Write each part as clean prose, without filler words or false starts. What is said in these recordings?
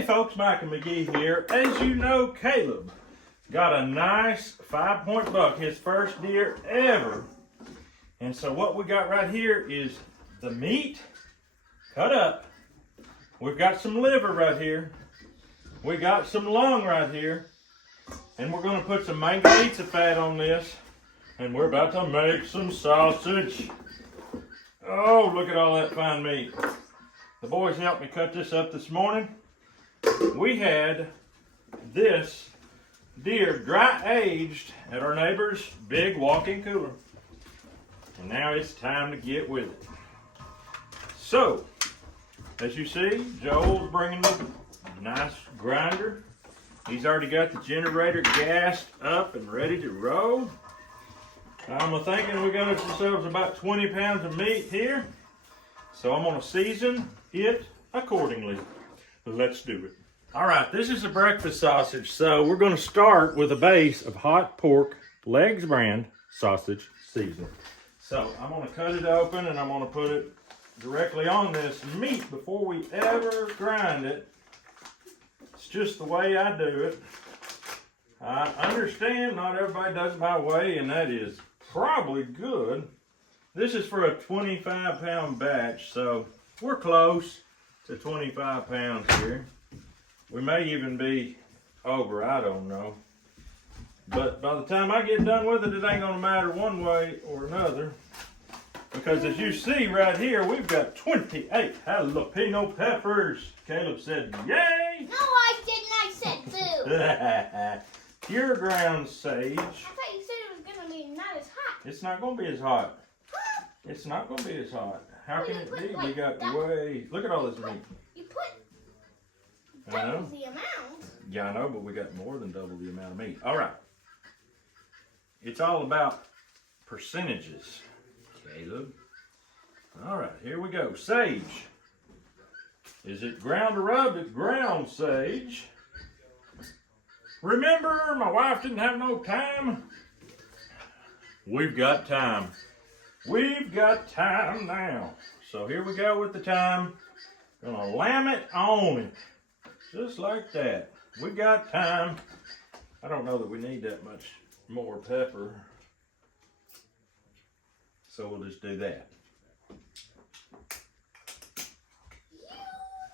Hey folks, Mike and McGee here. As you know, Caleb got a nice 5-point buck, his first deer ever. And so what we got right here is the meat cut up. We've got some liver right here. We got some lung right here. And we're gonna put some mango pizza fat on this. And we're about to make some sausage. Oh, look at all that fine meat. The boys helped me cut this up this morning. We had this deer dry aged at our neighbor's big walk-in cooler. And now it's time to get with it. So, as you see, Joel's bringing the nice grinder. He's already got the generator gassed up and ready to roll. I'm thinking we got ourselves about 20 pounds of meat here. So I'm gonna season it accordingly. Let's do it. All right, this is a breakfast sausage. So we're gonna start with a base of hot pork legs brand sausage seasoning. So I'm gonna cut it open and I'm gonna put it directly on this meat before we ever grind it. It's just the way I do it. I understand not everybody does it my way, and that is probably good. This is for a 25-pound batch, so we're close to 25 pounds here. We may even be over, I don't know. But by the time I get done with it, it ain't gonna matter one way or another. Because as you see right here, we've got 28 jalapeno peppers. Caleb said, yay! No, I didn't. I said boo. Pure ground sage. I thought you said it was going to be not as hot. It's not going to be as hot. Huh? It's not going to be as hot. How Well, can you it put be? like We got that. way... Look at all this meat. You put I know. double the amount. Yeah, I know, but we got more than double the amount of meat. All right. It's all about percentages, Caleb. All right, here we go. Sage. Is it ground or rubbed? It's ground sage. Remember, my wife didn't have no time? We've got time. We've got time now. So here we go with the time. Gonna lamb it on it. Just like that. We got time. I don't know that we need that much more pepper. So we'll just do that. You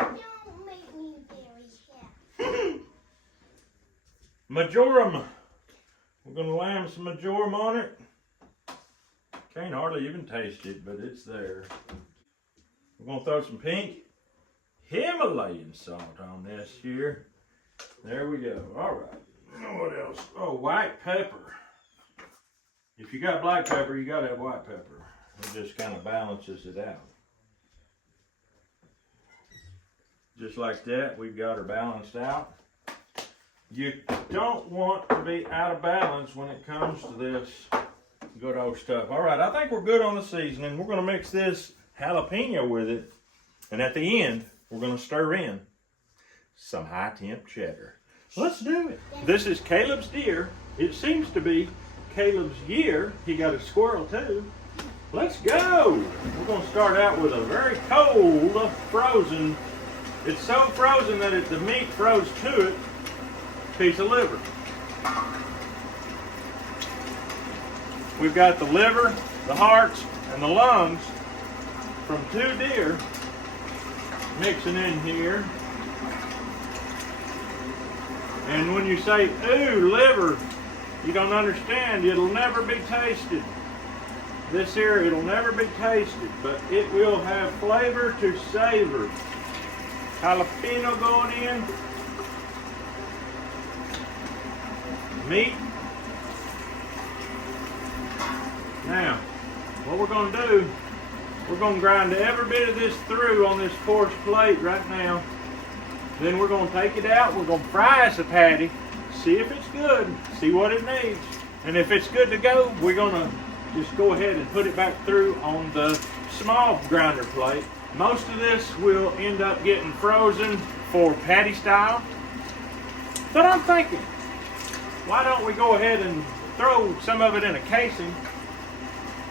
don't make me very happy. Majorum. We're gonna lamb some majorum on it. Can't hardly even taste it, but it's there. We're gonna throw some pink Himalayan salt on this here. There we go. All right. What else? Oh, white pepper. If you got black pepper, you gotta have white pepper. It just kind of balances it out. Just like that, we've got her balanced out. You don't want to be out of balance when it comes to this good old stuff. All right, I think we're good on the seasoning. We're gonna mix this jalapeno with it. And at the end, we're gonna stir in some high temp cheddar. Let's do it. This is Caleb's deer. It seems to be Caleb's year. He got a squirrel too. Let's go. We're gonna start out with a very cold, frozen. It's so frozen that the meat froze to it. Piece of liver. We've got the liver, the hearts, and the lungs from 2 deer mixing in here. And when you say, ooh, liver, you don't understand. It'll never be tasted. This here, it'll never be tasted, but it will have flavor to savor. Jalapeno going in. Meat. Now, what we're going to do, we're going to grind every bit of this through on this coarse plate right now. Then we're going to take it out. We're going to fry us a patty, see if it's good, see what it needs. And if it's good to go, we're going to just go ahead and put it back through on the small grinder plate. Most of this will end up getting frozen for patty style. But I'm thinking, why don't we go ahead and throw some of it in a casing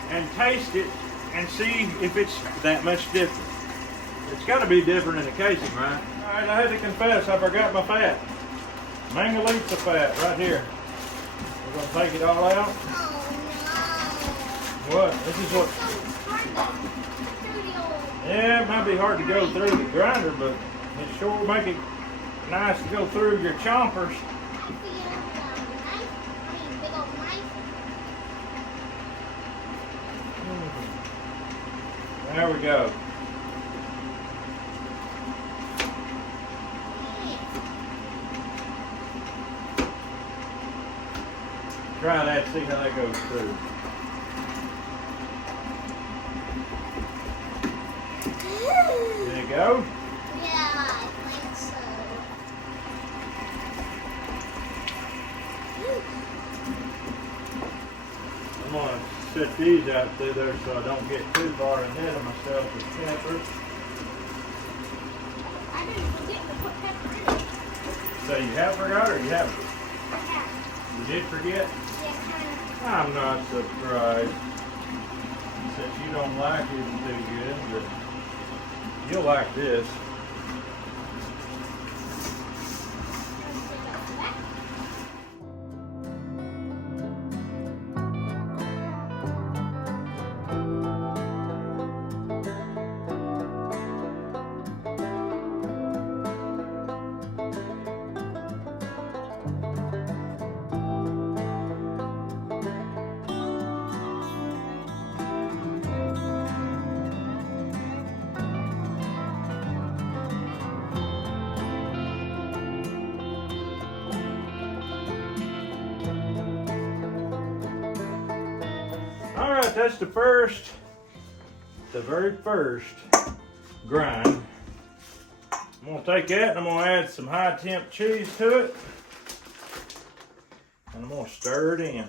and taste it and see if it's that much different. It's got to be different in the casing, right? All Alright, I had to confess, I forgot my fat. Mangalitsa fat right here. We're going to take it all out. Oh no. What? This is what... Yeah, it might be hard to go through the grinder, but it sure will make it nice to go through your chompers. There we go. Try that, see how that goes through. There you go. Yeah, I think so. I'm going to set these out through there so I don't get too far ahead of myself with peppers. I didn't forget to put pepper in it. So you have forgot or you haven't? I have. You did forget? Yeah, kind of. I'm not surprised. Since you don't like it too good, but you'll like this. Alright, that's the very first grind. I'm going to take that and I'm going to add some high temp cheese to it. And I'm going to stir it in.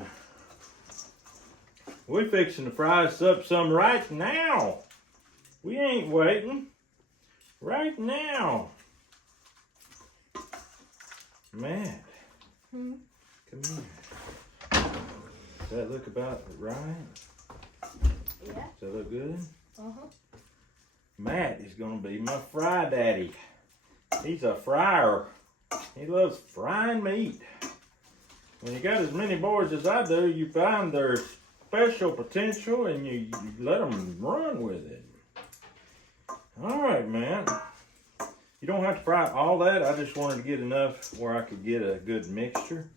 We're fixing to fry this up some right now. We ain't waiting. Right now. Matt, come here. Does that look about right? Yeah. Does that look good? Uh-huh. Matt is going to be my fry daddy. He's a fryer. He loves frying meat. When you got as many boys as I do, you find their special potential and you let them run with it. All right, Matt. You don't have to fry all that. I just wanted to get enough where I could get a good mixture.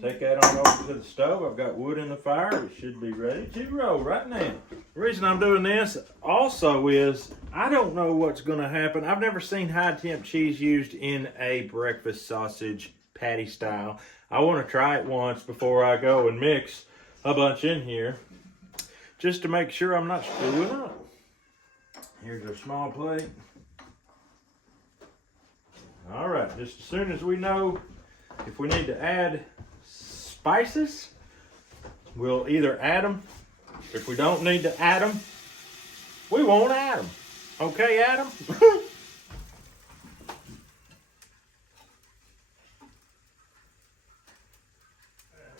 Take that on over to the stove. I've got wood in the fire. It should be ready to roll right now. The reason I'm doing this also is I don't know what's going to happen. I've never seen high temp cheese used in a breakfast sausage patty style. I want to try it once before I go and mix a bunch in here just to make sure I'm not screwing up. Here's our small plate. All right, just as soon as we know if we need to add spices, we'll either add them. If we don't need to add them, we won't add them. Okay, Adam?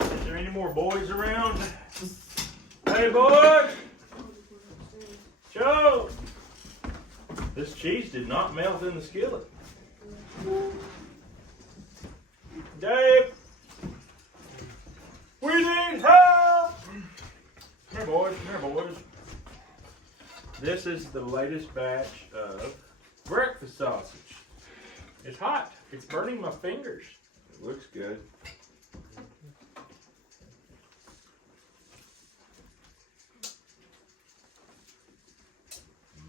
Is there any more boys around? Hey, boys! Joe! This cheese did not melt in the skillet. Dave! We need help! Come here, boys. Come here, boys. This is the latest batch of breakfast sausage. It's hot. It's burning my fingers. It looks good.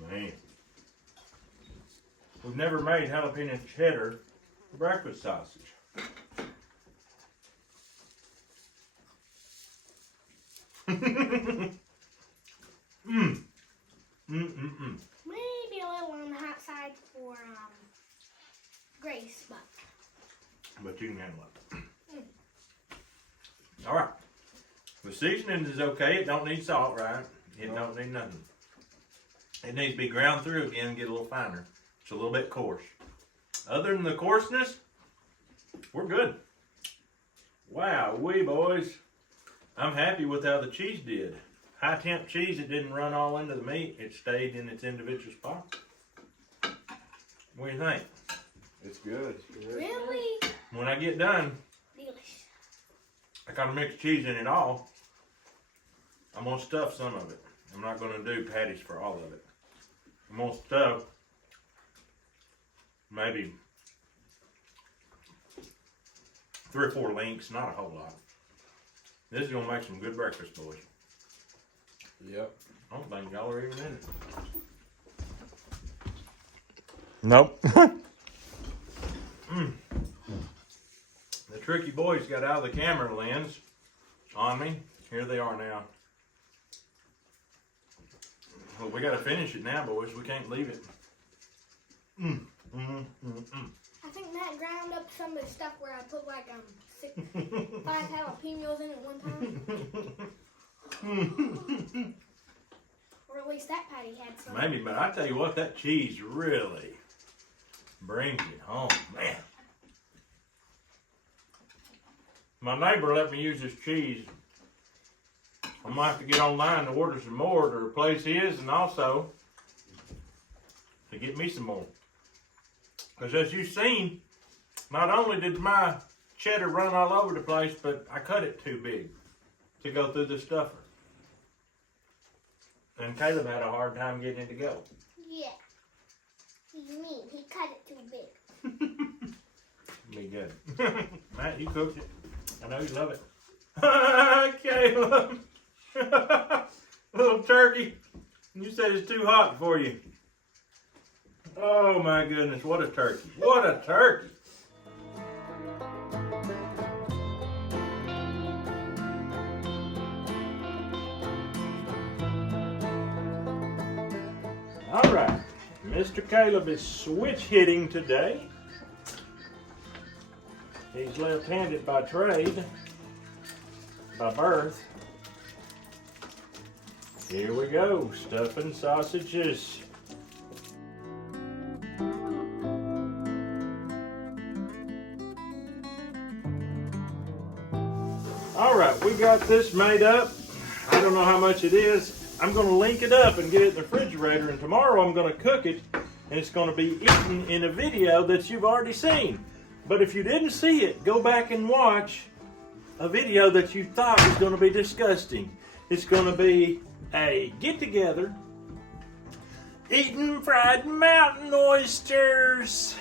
Man. We've never made jalapeno cheddar breakfast sausage. Maybe a little on the hot side for Grace, But you can handle it. All right. The seasoning is okay. It don't need salt, right? It don't need nothing. It needs to be ground through again and get a little finer. It's a little bit coarse. Other than the coarseness, we're good. Wow, boys. I'm happy with how the cheese did. High temp cheese, it didn't run all into the meat. It stayed in its individual spot. What do you think? It's good. Really? When I get done, Delicious. I gotta mix cheese in it all. I'm gonna stuff some of it. I'm not gonna do patties for all of it. I'm gonna stuff maybe 3 or 4 links, not a whole lot. This is gonna make some good breakfast, boys. Yep. I don't think y'all are even in it. Nope. The tricky boys got out of the camera lens on me. Here they are now. Well, we gotta finish it now, boys. We can't leave it. I think Matt ground up some of the stuff where I put like 5 jalapeños in it one time. Or at least that patty had some. Maybe, but I tell you what, that cheese really brings it home, man. My neighbor let me use this cheese. I'm gonna have to get online to order some more to replace his, and also to get me some more. Because as you've seen, not only did my cheddar run all over the place, but I cut it too big to go through the stuffer. And Caleb had a hard time getting it to go. Yeah. He's mean. He cut it too big. Be good. Matt, you cooked it. I know you love it. Caleb. Little turkey. You said it's too hot for you. Oh my goodness, what a turkey. What a turkey. All right, Mr. Caleb is switch hitting today. He's left-handed by trade, by birth. Here we go, stuffing sausages. All right, we got this made up. I don't know how much it is. I'm going to link it up and get it in the refrigerator, and tomorrow I'm going to cook it, and it's going to be eaten in a video that you've already seen. But if you didn't see it, go back and watch a video that you thought was going to be disgusting. It's going to be a get-together eating fried mountain oysters.